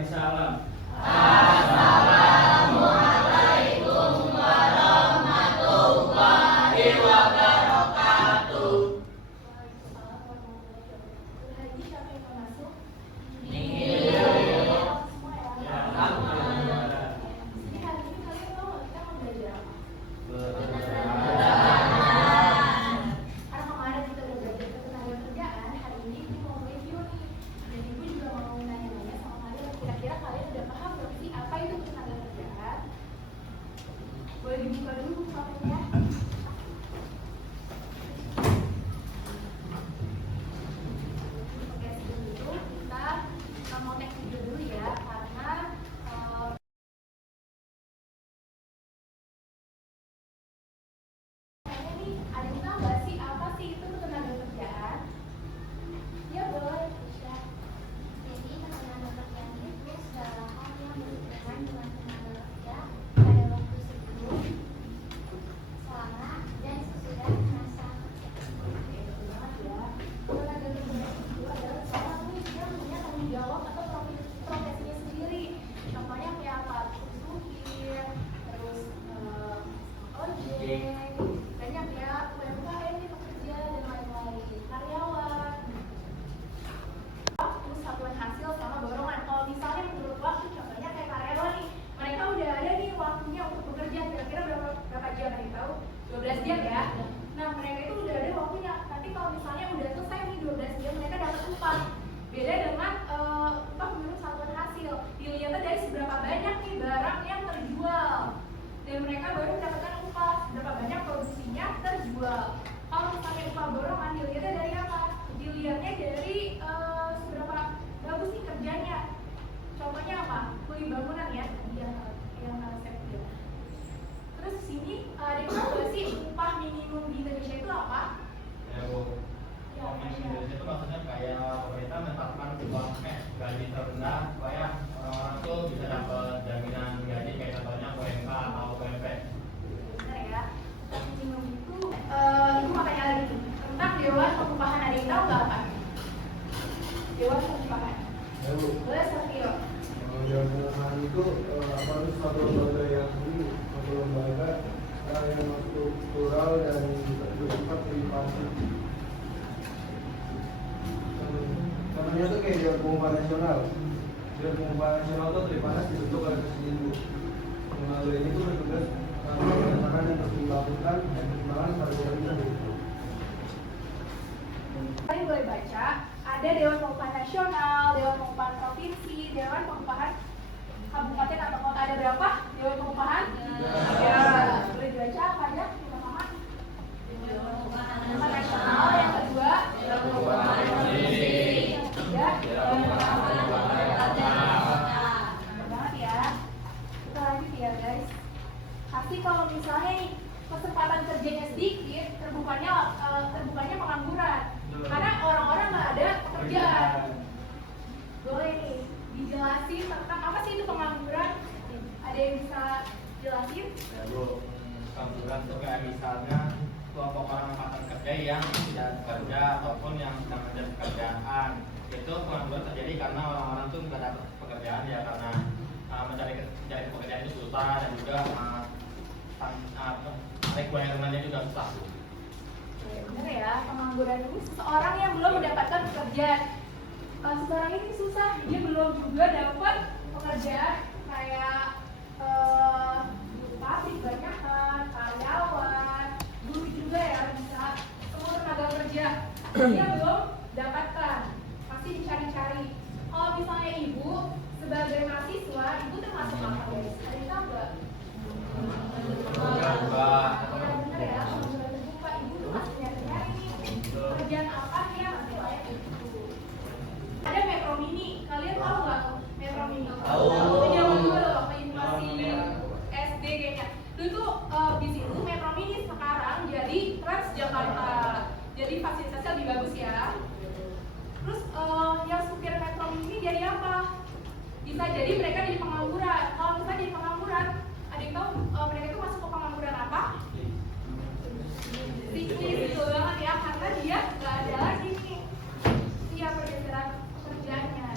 Bagi salam. Assalamualaikum warahmatullahi wabarakatuh. Hari ini siapa yang mau masuk? Iya. Jadi hari ini kalian tahu nggak kita mau belajar apa? Karena kemarin kita udah belajar ketenagakerjaan, hari ini kita mau review nih. Dan ibu juga mau nanya-nanya sama kalian, kira-kira kalian udah paham belum sih apa itu ketenagakerjaan? Boleh dibuka dulu buku papirnya. Oke, sebelum itu kita mau take video dulu ya, karena kayaknya nih ada yang tahu nggak sih apa sih itu ketenagakerjaan? Ya boleh, Isya. Jadi ketenagakerjaan itu segala hal yang berhubungan dengan tenaga kerja pada waktu sebelum, selama, dan sesudah masa kerja. Oke, betul banget ya. Ketenagakerjaan itu adalah seorang nih yang punya tanggung jawab atau profesinya sendiri. Contohnya kayak apa? Supir, terus ojek, banyak ya, UMKM nih pekerja dan lain-lain, karyawan. Waktu satuan hasil sama dorongan. Kalau misalnya menurut waktu, contohnya kayak karyawan nih, mereka udah ada nih waktunya untuk bekerja, kira-kira berapa jam nih tahu? 12 jam ya. Nah, mereka itu udah ada waktunya. Nanti kalau misalnya udah selesai nih 12 jam, mereka dapat upah. Beda dengan upah menurut satuan hasil. Dilihatnya dari seberapa banyak nih barang yang terjual. Dan mereka baru mendapatkan upah seberapa banyak produksinya terjual. Kalau misalnya upah dorongan dilihatnya dari apa? Dilihatnya dari seberapa bagus nih kerjanya. Contohnya apa? Kuli bangunan ya, yang saya bilang. Terus sini ada tahu nggak sih upah minimum di Indonesia itu apa? Ya, Bu. Ya, Upah minimum Indonesia itu maksudnya kayak pemerintah menetapkan gaji terendah supaya orang-orang tuh bisa dapat jaminan gaji kayak contohnya UMK atau UMP. Benar ya. Upah minimum itu makanya lagi nih, tentang Dewan Pengupahan. Ada yang tahu nggak apa? Dewan Pengupahan. Ya, Bu. Boleh Satrio. Dewan Pengupahan itu apa itu suatu lembaga yang ini, suatu lembaga yang struktural dan bersifat privasi. Namanya tuh kayak Dewan Pengupahan Nasional. Dewan Pengupahan Nasional tuh Tripanas dibentuk oleh Presiden Bu. Melalui ini tuh bertugas melaksanakan dan mempertimbangkan pada pemerintah gitu. Kalian boleh baca, ada Dewan Pengupahan Nasional, Dewan Pengupahan Provinsi, Dewan Pengupahan Kabupaten atau kota. Ada berapa Dewan Pengupahan? Ya, boleh dibaca apa aja? Pertama, Dewan Pengupahan Nasional. Yang kedua, Dewan Pengupahan Provinsi. Yang ketiga, Dewan Pengupahan Kabupaten. Benar banget ya. Kita lanjut ya guys. Pasti kalau misalnya nih kesempatan kerjanya sedikit, terbukanya pengangguran. Karena orang-orang nggak ada pekerjaan. Boleh nih dijelasin tentang apa sih itu pengangguran? Ada yang bisa jelasin? Ya, Bu. Pengangguran itu kayak misalnya kelompok orang angkatan kerja yang tidak bekerja ataupun yang sedang mencari pekerjaan. Itu pengangguran terjadi karena orang-orang tuh nggak dapat pekerjaan ya karena mencari pekerjaan itu susah dan juga requirement-nya juga susah. Oke, bener ya, pengangguran ini seseorang yang belum mendapatkan pekerjaan. Sekarang ini susah, dia belum juga dapat pekerjaan kayak di pabrik banyak kan, karyawan, guru juga ya bisa, semua tenaga kerja. Dia belum dapatkan, pasti dicari-cari. Kalau misalnya ibu sebagai mahasiswa, ibu termasuk apa guys? Ada yang tahu nggak? Ya bener ya, pengangguran terbuka, ibu tuh masih nyari-nyari nih pekerjaan apa nih yang nanti layak itu. Ada Metro Mini, kalian tahu nggak Metro Mini? Tahu. Itu zaman dulu loh, waktu ibu masih SD kayaknya. Dulu tuh di situ Metro Mini sekarang jadi Transjakarta, jadi fasilitasnya lebih bagus ya. Terus yang supir Metro Mini jadi apa? Bisa jadi mereka jadi pengangguran. Kalau misalnya jadi pengangguran, ada yang tahu mereka itu masuk ke pengangguran apa? Siklis, betul banget ya, karena dia nggak ada lagi nih pergeseran pekerjaannya.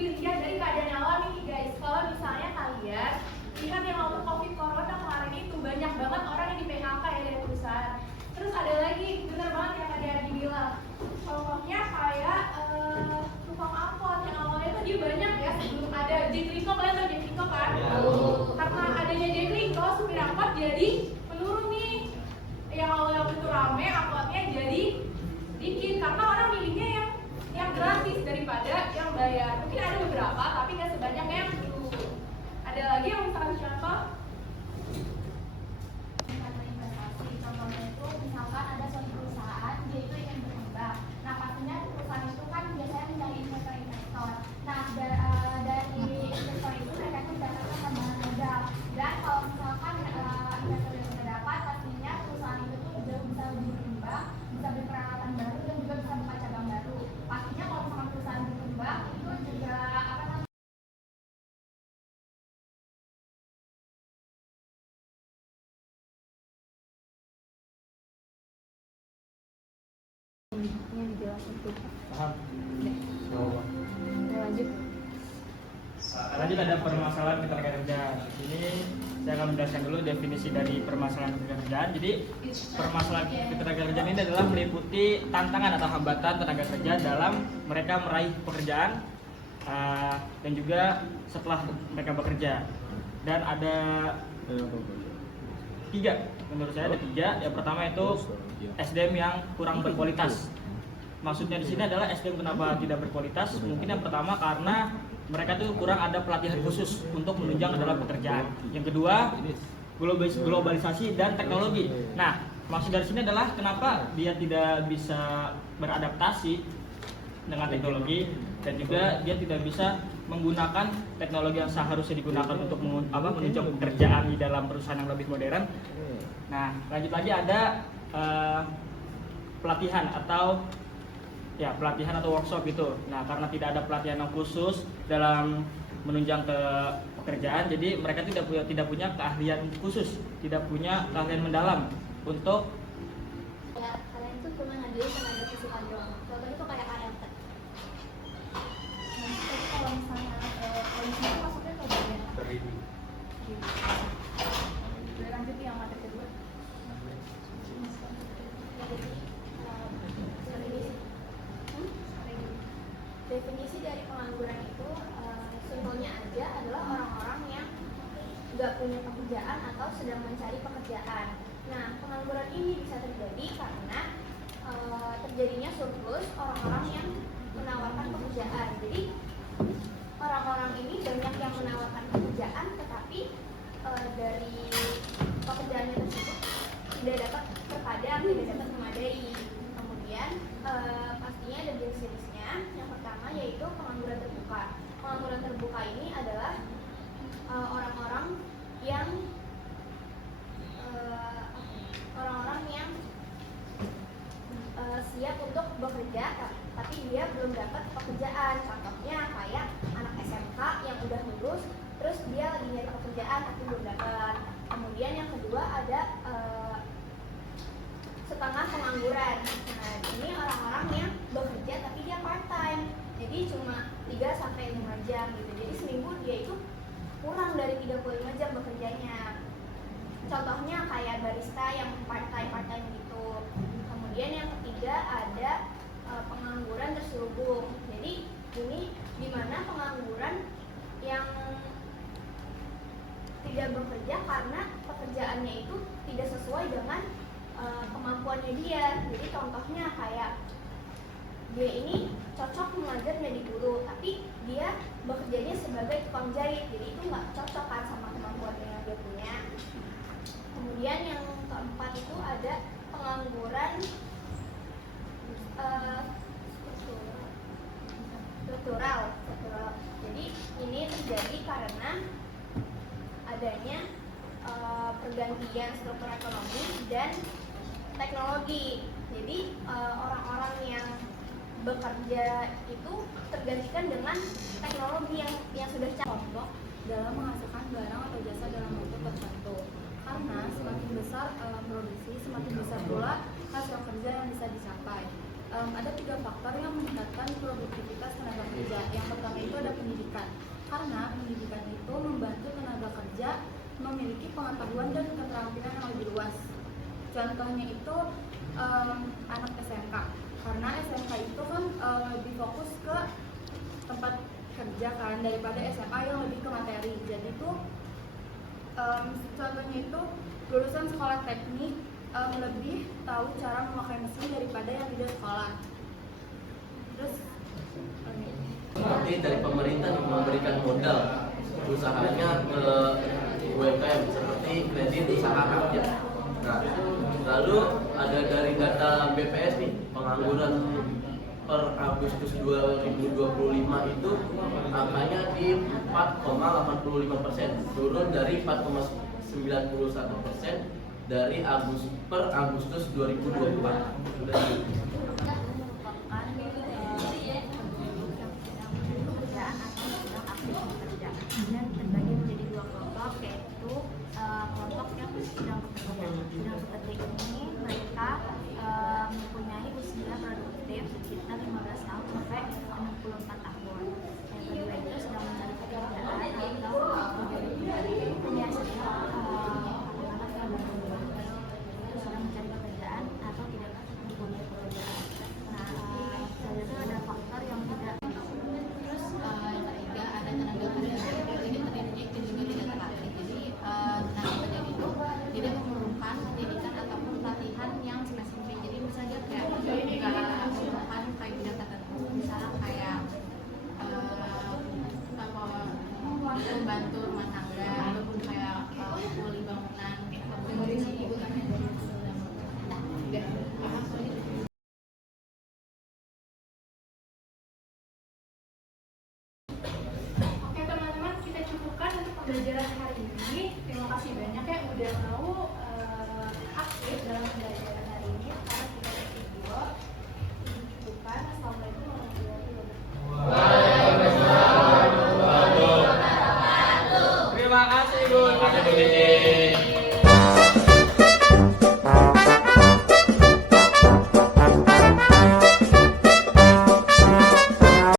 dilihat dari keadaan awal nih guys. Kalau misalnya kalian lihat yang waktu COVID Corona kemarin itu banyak banget orang yang di PHK ya dari perusahaan. Terus ada lagi, bener banget yang tadi Adi bilang, contohnya kayak tukang angkot yang awalnya tuh dia banyak ya sebelum ada Jaklingko, kalian tau Jaklingko kan? Karena adanya Jaklingko, supir angkot jadi menurun nih. Yang awalnya waktu itu rame, angkotnya jadi dikit karena orang milihnya yang gratis daripada yang bayar. Mungkin ada beberapa tapi nggak sebanyak yang dulu. Ada lagi yang misalkan contoh? Karena investasi, contohnya itu misalkan ada suatu perusahaan dia itu ingin berkembang. Nah pastinya perusahaan itu kan biasanya mencari investor-investor. Nah dari investor itu mereka itu mendapatkan tambahan modal. Dan kalau misalkan investor yang sudah dapat, pastinya perusahaan itu tuh udah bisa lebih berkembang, bisa beli peralatan baru dan juga bisa buka cabang baru. Pastinya kalau misalkan perusahaan berkembang itu juga apa namanya? Yang dijelasin tuh. Paham? Lanjut. Lanjut ada permasalahan ketenagakerjaan. Ini saya akan menjelaskan dulu definisi dari permasalahan ketenagakerjaan. Jadi permasalahan ketenagakerjaan ini adalah meliputi tantangan atau hambatan tenaga kerja dalam mereka meraih pekerjaan dan juga setelah mereka bekerja. Dan ada tiga, menurut saya ada tiga. Yang pertama itu SDM yang kurang berkualitas. Maksudnya di sini adalah SDM kenapa tidak berkualitas? Mungkin yang pertama karena mereka tuh kurang ada pelatihan khusus untuk menunjang dalam pekerjaan. Yang kedua, globalisasi dan teknologi. Nah, maksud dari sini adalah kenapa dia tidak bisa beradaptasi dengan teknologi dan juga dia tidak bisa menggunakan teknologi yang seharusnya digunakan untuk menunjang pekerjaan di dalam perusahaan yang lebih modern. Nah, lanjut lagi ada pelatihan atau workshop itu. Nah, karena tidak ada pelatihan yang khusus dalam menunjang ke pekerjaan, jadi mereka tidak punya keahlian khusus, tidak punya keahlian mendalam untuk Ya, kalian tuh cuma ngadain tenaga kesukaan doang. Contohnya tuh kayak KRT. Nah, tapi kalau misalnya masuknya ke bagian apa? Boleh lanjut yang materi kedua. Definisi dari pengangguran itu simpelnya aja adalah orang-orang yang nggak punya pekerjaan atau sedang mencari pekerjaan. Nah, pengangguran ini bisa terjadi karena terjadinya surplus orang-orang yang menawarkan pekerjaan. Jadi orang-orang ini banyak yang menawarkan pekerjaan, tetapi dari pekerjaannya tersebut tidak dapat terkadang tidak dapat memadai. Kemudian pastinya ada jenis-jenisnya. Yang pertama yaitu pengangguran terbuka. Pengangguran terbuka ini adalah orang-orang yang siap untuk bekerja tapi dia belum dapat pekerjaan. Contohnya kayak anak SMK yang udah lulus terus dia lagi nyari pekerjaan tapi belum dapat. Kemudian yang kedua ada setengah pengangguran. Nah, ini orang-orang yang bekerja tapi dia part time. Jadi cuma 3 sampai 5 jam gitu. Jadi seminggu dia itu kurang dari 35 jam bekerjanya. Contohnya kayak barista yang part time gitu. Kemudian yang ketiga ada pengangguran terselubung. Jadi ini dimana pengangguran yang tidak bekerja karena pekerjaannya itu tidak sesuai dengan kemampuannya dia. Jadi contohnya kayak dia ini cocok mengajar jadi guru, tapi dia bekerjanya sebagai tukang jahit. Jadi itu nggak cocok kan sama kemampuannya yang dia punya. Kemudian yang keempat itu ada pengangguran struktural. Jadi ini terjadi karena adanya pergantian struktur ekonomi dan teknologi. Jadi orang-orang yang bekerja itu tergantikan dengan teknologi yang sudah Kelompok dalam menghasilkan barang atau jasa dalam bentuk tertentu. Karena semakin besar produksi, semakin besar pula hasil kerja yang bisa dicapai. Ada 3 faktor yang meningkatkan produktivitas tenaga kerja saja. Yang pertama itu ada pendidikan. Karena pendidikan itu membantu tenaga kerja memiliki pengetahuan dan keterampilan yang lebih luas. Contohnya itu anak SMK. Karena SMK itu kan lebih fokus ke tempat kerja kan daripada SMA yang lebih ke materi. Jadi itu contohnya itu lulusan sekolah teknik lebih tahu cara memakai mesin daripada yang tidak sekolah. Terus Nanti dari pemerintah memberikan modal usahanya ke UMKM seperti kredit usaha rakyat. Nah, lalu ada dari data BPS nih, pengangguran per Agustus 2025 itu angkanya di 4,85%, turun dari 4,91% dari per Agustus 2024. Sudah pekerjaan atau sedang aktif bekerja dan terbagi menjadi dua kelompok, yaitu kelompok yang sedang bekerja. Sedang bekerja ini mereka mempunyai usia produktif sekitar 15 tahun sampai 64 tahun. Yang kedua itu sedang mencari pekerjaan atau sedang mencari pekerjaan atau tidak mempunyai pekerjaan. Nah, itu ada faktor yang tidak. Terus yang ketiga ada tenaga kerja yang tidak terdidik dan juga tidak terlatih. Jadi tenaga kerja itu tidak memerlukan pendidikan ataupun pelatihan yang spesifik. Jadi misalnya kayak nggak memerlukan kayak bidang tertentu, misalnya kayak pembantu rumah tangga ataupun kayak kuli bangunan, pembangunan gitu kan. Udah paham soalnya. Oke teman-teman, kita cukupkan untuk pembelajaran hari ini. Terima kasih banyak ya udah mau aktif dalam pembelajaran hari ini. Sekarang kita isi video. Cukupkan. Assalamualaikum warahmatullahi wabarakatuh. Terima kasih Bu. Terima kasih Bu Cici.